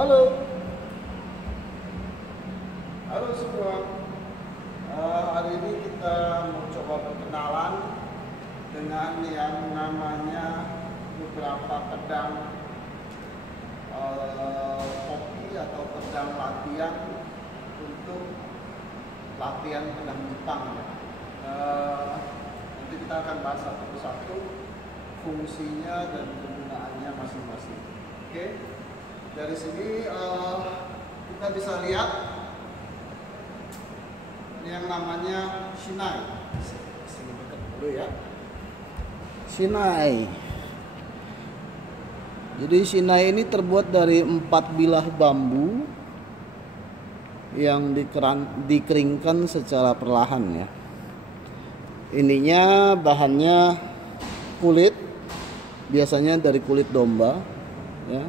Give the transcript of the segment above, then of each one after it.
Halo, halo semua. Hari ini kita mau coba berkenalan dengan yang namanya beberapa pedang kopi atau pedang latihan untuk latihan pedang Jepang. Nanti kita akan bahas satu persatu fungsinya dan kegunaannya masing-masing. Oke. Dari sini kita bisa lihat ini yang namanya shinai. Sini dekat dulu ya. Shinai. Jadi shinai ini terbuat dari 4 bilah bambu yang dikeringkan secara perlahan ya. Ininya bahannya kulit, biasanya dari kulit domba ya.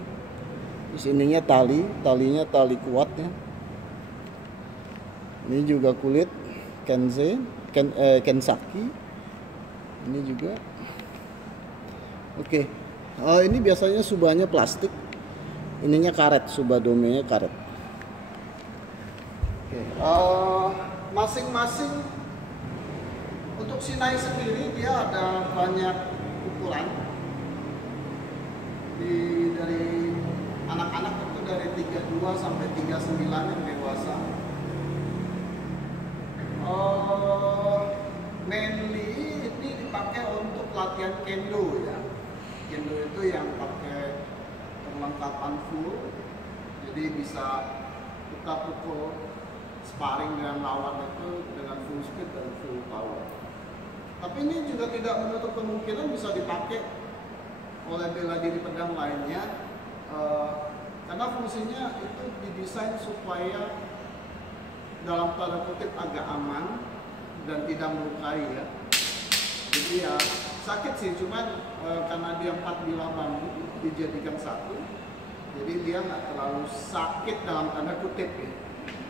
Di sininya talinya tali kuat ya. Ini juga kulit kensaki. Ini juga. Oke. Ini biasanya subahnya plastik. Ininya karet, subah domenya karet. Oke. Masing-masing untuk shinai sendiri dia ada banyak ukuran. Dari anak-anak itu dari 32 sampai 39 yang dewasa. Mainly ini dipakai untuk latihan kendo ya. Kendo itu yang pakai perlengkapan full, jadi bisa kita pukul sparring dengan lawan itu dengan full speed dan full power. Tapi ini juga tidak menutup kemungkinan bisa dipakai oleh bela diri pedang lainnya. Karena fungsinya itu didesain supaya dalam tanda kutip agak aman dan tidak melukai ya. Jadi ya sakit sih, cuman karena dia 4 bilah bambu dijadikan satu, jadi dia nggak terlalu sakit dalam tanda kutip ya.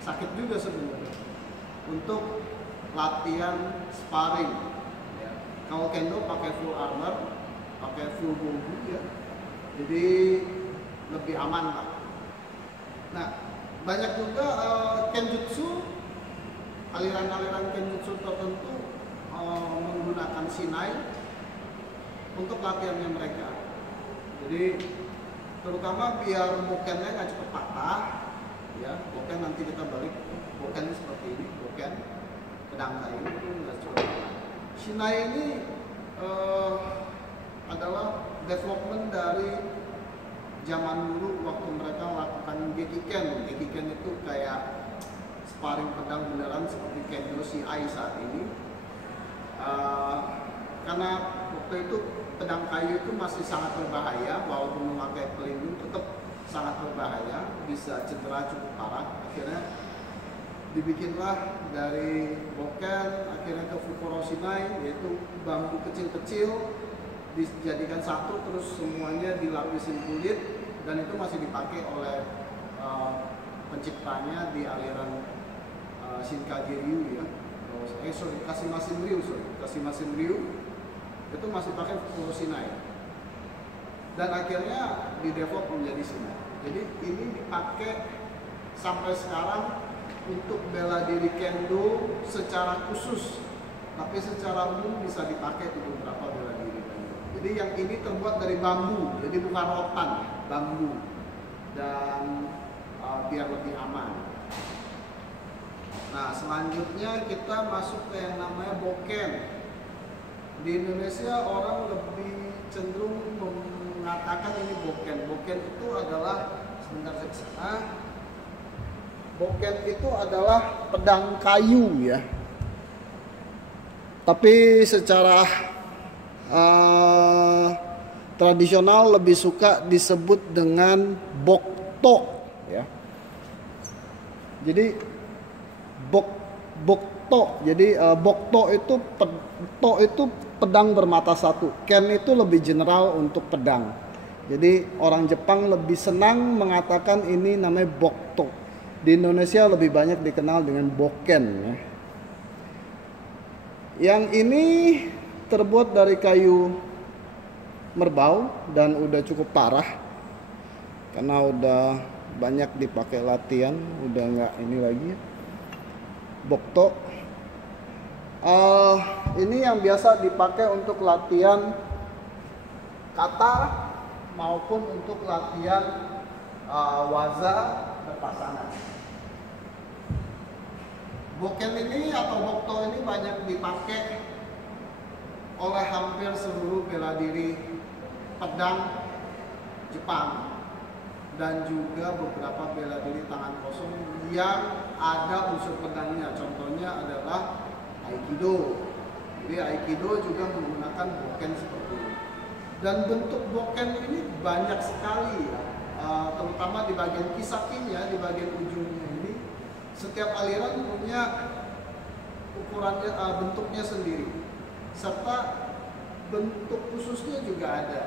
Sakit juga sebenarnya untuk latihan sparring ya. Kalau kendo pakai full armor, pakai full bambu ya, jadi lebih aman lah. Nah, banyak juga kenjutsu, aliran-aliran kenjutsu tertentu menggunakan shinai untuk latihannya mereka. Jadi terutama biar bokennya nggak cepat patah ya. Boken nanti kita balik, bokennya seperti ini, boken pedang kayu itu nggak cepat patah. Shinai ini adalah development dari zaman dulu waktu mereka lakukan gekiken. Gekiken itu kayak sparring pedang beneran seperti kendo CI saat ini. Karena waktu itu pedang kayu itu masih sangat berbahaya, walaupun memakai pelindung tetap sangat berbahaya, bisa cedera cukup parah. Akhirnya dibikinlah dari boken, akhirnya ke fukuro shinai, yaitu bambu kecil-kecil dijadikan satu, terus semuanya dilapisin kulit, dan itu masih dipakai oleh penciptanya di aliran Shinkage Ryu ya. Kashimasen Ryu itu masih pakai fukuro shinai, dan akhirnya didevelop menjadi shinai. Jadi ini dipakai sampai sekarang untuk bela diri kendo secara khusus, tapi secara umum bisa dipakai untuk beberapa bela diri. Jadi yang ini terbuat dari bambu, jadi bukan rotan, bambu, dan biar lebih aman. Nah, selanjutnya kita masuk ke yang namanya boken. Di Indonesia orang lebih cenderung mengatakan ini boken. Boken itu adalah, sebentar saya kesana. Boken itu adalah pedang kayu ya. Tapi secara tradisional lebih suka disebut dengan bokto ya. Jadi bokto. Jadi bokto itu pedang bermata satu. Ken itu lebih general untuk pedang. Jadi orang Jepang lebih senang mengatakan ini namanya bokto. Di Indonesia lebih banyak dikenal dengan boken ya. Yang ini terbuat dari kayu merbau dan udah cukup parah karena udah banyak dipakai latihan, udah nggak ini lagi. Bokto ini yang biasa dipakai untuk latihan kata maupun untuk latihan waza berpasangan. Boken ini atau bokto ini banyak dipakai oleh hampir seluruh bela diri pedang Jepang dan juga beberapa bela diri tangan kosong yang ada unsur pedangnya. Contohnya adalah Aikido. Jadi Aikido juga menggunakan boken seperti ini. Dan bentuk boken ini banyak sekali ya. Terutama di bagian kisakinya, di bagian ujungnya ini, setiap aliran punya ukurannya, bentuknya sendiri, serta bentuk khususnya juga ada.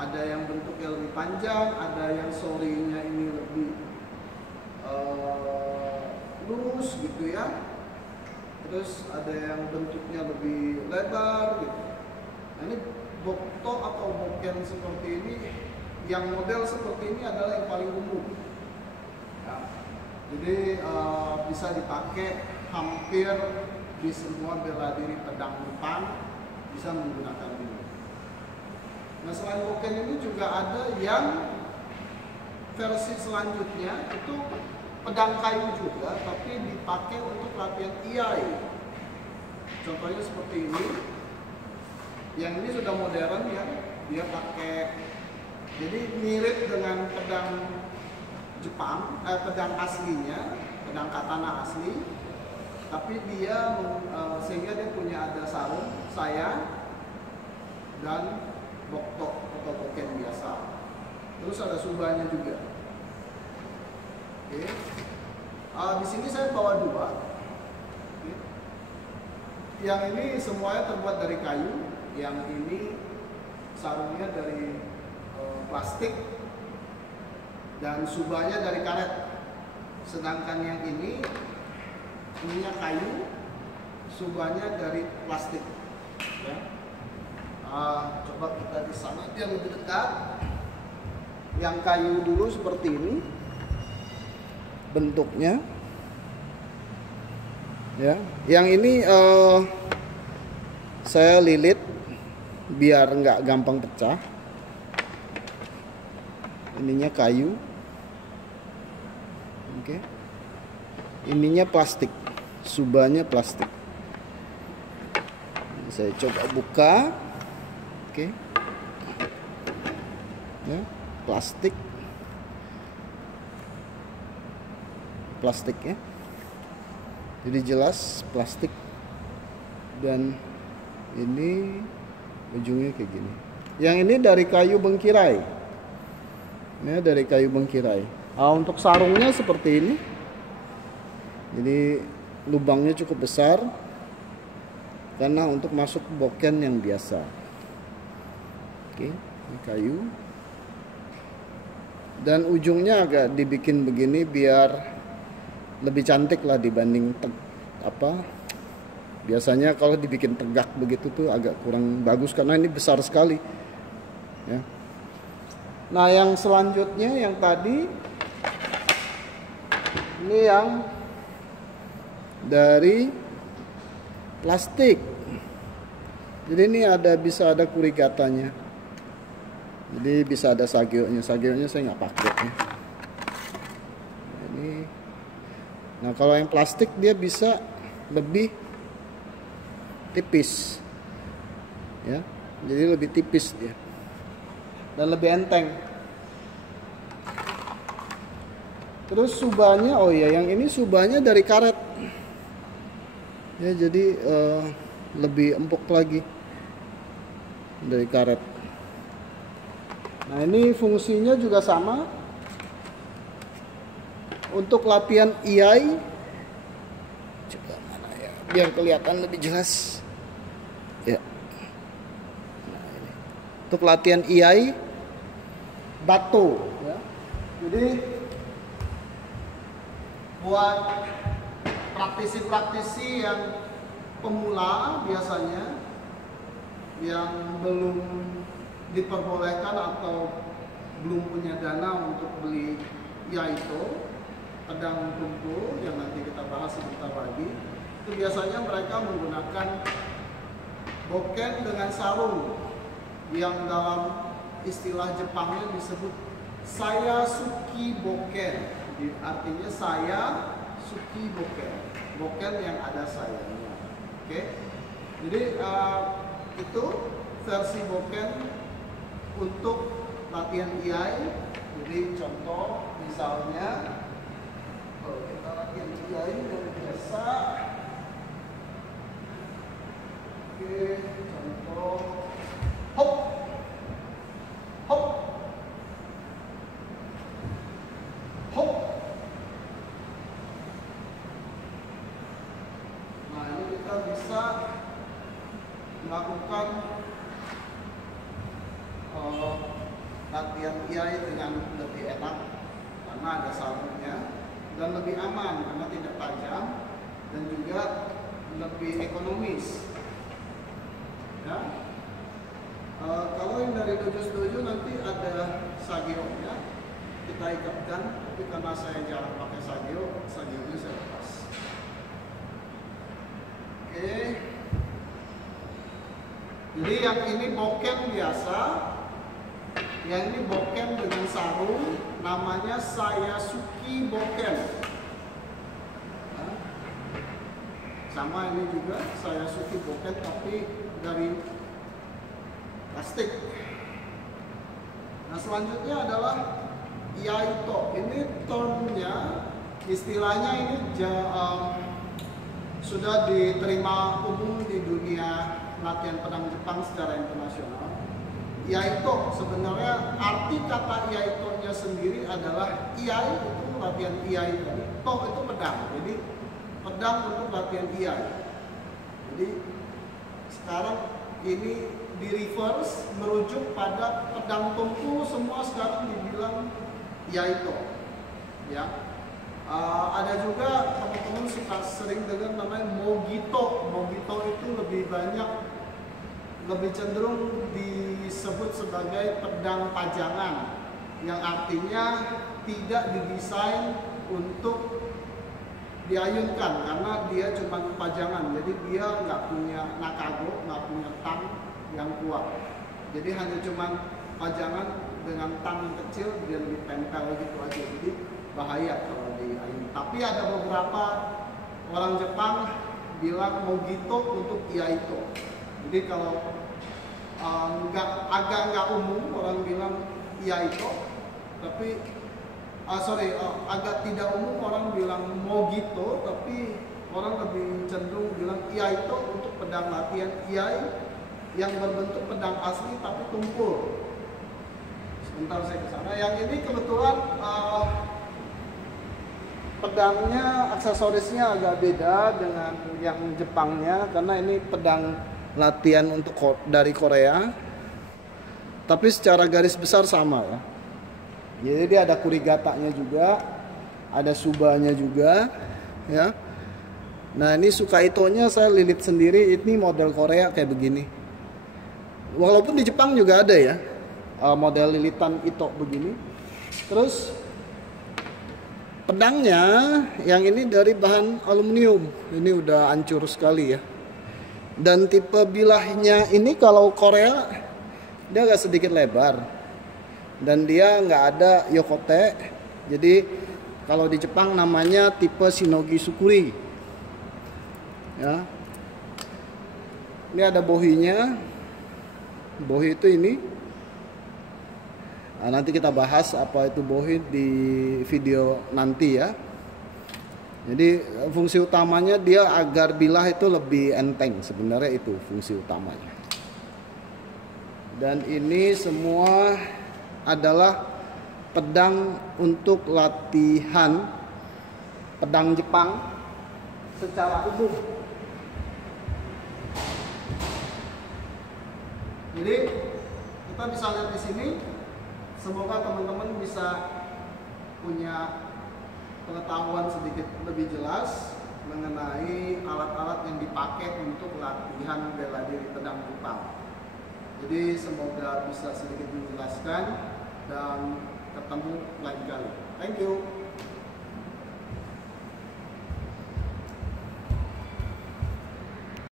Ada yang bentuknya lebih panjang, ada yang sorinya ini lebih lurus gitu ya. Terus ada yang bentuknya lebih lebar gitu. Nah, ini bokto atau boken seperti ini, yang model seperti ini adalah yang paling umum. Ya. Jadi bisa dipakai hampir di semua bela diri pedang Jepang bisa menggunakan ini. Nah, selain boken ini juga ada yang versi selanjutnya itu pedang kayu juga, tapi dipakai untuk latihan iai. Contohnya seperti ini. Yang ini sudah modern ya, dia pakai, jadi mirip dengan pedang Jepang, pedang aslinya, pedang katana asli, tapi dia sehingga dia punya ada sarung, saya, dan bokto atau boken biasa. Terus ada subanya juga. Oke. Di sini saya bawa dua. Oke. Yang ini semuanya terbuat dari kayu. Yang ini sarungnya dari plastik dan subanya dari karet. Sedangkan yang ininya kayu, subanya dari plastik. Ya. Coba kita di sana dia lebih dekat. Yang kayu dulu seperti ini bentuknya. Ya, yang ini saya lilit biar nggak gampang pecah. Ininya kayu. Oke. Ininya plastik. Subanya plastik. Saya coba buka. Oke. Ya, plastik. Plastiknya. Jadi jelas plastik. Dan ini ujungnya kayak gini. Yang ini dari kayu bengkirai. Ya, dari kayu bengkirai. Untuk sarungnya seperti ini. Jadi lubangnya cukup besar karena untuk masuk boken yang biasa. Oke, ini kayu. Dan ujungnya agak dibikin begini biar lebih cantik lah dibanding biasanya kalau dibikin tegak begitu tuh agak kurang bagus karena ini besar sekali ya. Nah, yang selanjutnya yang tadi ini yang dari plastik. Jadi ini bisa ada kurigatanya. Jadi bisa ada sageonya. Sageonya saya nggak pakai ya. Nah, kalau yang plastik dia bisa lebih tipis, ya, jadi lebih tipis dia dan lebih enteng. Terus subanya, oh ya, yang ini subanya dari karet, ya, jadi lebih empuk lagi dari karet. Nah, ini fungsinya juga sama untuk latihan iai. Coba mana ya, biar kelihatan lebih jelas. Ya. Nah, ini. Untuk latihan iai, bato. Ya. Jadi buat praktisi-praktisi yang pemula biasanya yang belum diperbolehkan atau belum punya dana untuk beli Yaito, pedang tumpul yang nanti kita bahas sebentar lagi, itu biasanya mereka menggunakan boken dengan sarung yang dalam istilah Jepangnya disebut saya suki boken. Artinya saya suki boken, boken yang ada sayanya. Oke, jadi itu versi boken untuk latihan iai. Jadi contoh misalnya kalau kita latihan iai yang biasa, oke, contoh hop hop hop. Nah, ini kita bisa melakukan latihan iai dengan lebih enak karena ada sarungnya, dan lebih aman karena tidak tajam, dan juga lebih ekonomis. Ya. Kalau yang dari dojo nanti ada sageo-nya, kita ikatkan, tapi karena saya jarang pakai sageo-nya saya lepas. Oke. Jadi yang ini boken biasa, yang ini boken dengan sarung, namanya saya suki boken. Nah, sama ini juga saya suki boken tapi dari plastik. Nah, selanjutnya adalah Yaito. Ini termnya, istilahnya ini sudah diterima umum di dunia latihan pedang Jepang secara internasional. Yaito sebenarnya arti kata Yaito-nya sendiri adalah iai, itu latihan iai tadi. To itu pedang. Jadi pedang untuk latihan iai. Jadi sekarang ini di reverse merujuk pada pedang tumpul, semua sekarang dibilang Yaito. Ya. Ada juga teman-teman suka sering dengar namanya Mogito. Mogito itu lebih cenderung disebut sebagai pedang pajangan, yang artinya tidak didesain untuk diayunkan karena dia cuma pajangan. Jadi dia nggak punya nakago, nggak punya tang yang kuat. Jadi hanya cuma pajangan dengan tang yang kecil dan ditempel gitu aja. Jadi bahaya kalau diayun. Tapi ada beberapa orang Jepang bilang Mogito untuk Yaito. Jadi kalau agak nggak umum orang bilang Yaito, tapi agak tidak umum orang bilang Mogito, tapi orang lebih cenderung bilang Yaito untuk pedang latihan iai yang berbentuk pedang asli tapi tumpul. Sebentar saya kesana. Yang ini kebetulan pedangnya, aksesorisnya agak beda dengan yang Jepangnya karena ini pedang latihan untuk dari Korea, tapi secara garis besar sama ya. Jadi dia ada kurigatanya juga, ada subanya juga, ya. Nah ini Sukaito-nya saya lilit sendiri, ini model Korea kayak begini. Walaupun di Jepang juga ada ya, model lilitan ito begini. Terus pedangnya yang ini dari bahan aluminium, ini udah hancur sekali ya. Dan tipe bilahnya ini kalau Korea dia agak sedikit lebar dan dia nggak ada yokote. Jadi kalau di Jepang namanya tipe shinogi sukuri. Ya, ini ada bohinya. Bohi itu ini. Nah, nanti kita bahas apa itu bohi di video nanti ya. Jadi fungsi utamanya dia agar bilah itu lebih enteng, sebenarnya itu fungsi utamanya. Dan ini semua adalah pedang untuk latihan pedang Jepang secara umum. Jadi kita bisa lihat di sini. Semoga teman-teman bisa punya pengetahuan sedikit lebih jelas mengenai alat-alat yang dipakai untuk latihan bela diri pedang Jepang. Jadi semoga bisa sedikit menjelaskan. dan ketemu lain kali. Thank you.